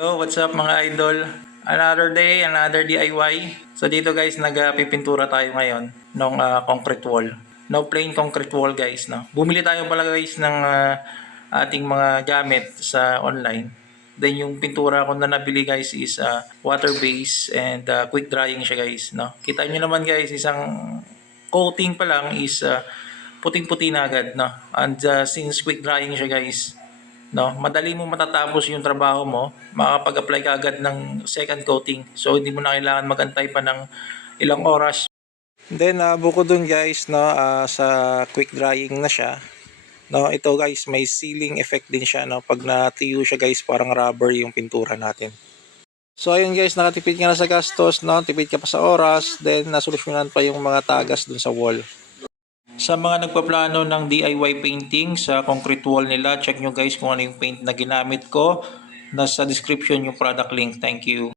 Yo, what's up mga idol? Another day, another DIY. So dito guys, nagpipintura tayo ngayon ng concrete wall. No, plain concrete wall guys, no. Bumili tayo pala guys ng ating mga gamit sa online. Then yung pintura ko na nabili guys is water based and quick drying siya guys, no. Kita niyo naman guys, isang coating pa lang is puting-puti na agad, no. And since quick drying siya guys, no, madali mo matatapos yung trabaho mo, makakapag-apply ka agad ng second coating. So hindi mo na kailangan magantay pa ng ilang oras. Then bukod dun guys, no, sa quick drying na siya, no, ito guys, may sealing effect din siya, no, pag natuyo siya guys, parang rubber yung pintura natin. So ayun guys, nakatipid ka na sa gastos, no, tipid ka pa sa oras, then nasolusyonan pa yung mga tagas dun sa wall. Sa mga nagpaplano ng DIY painting sa concrete wall nila, check nyo guys kung ano yung paint na ginamit ko. Nasa description yung product link. Thank you.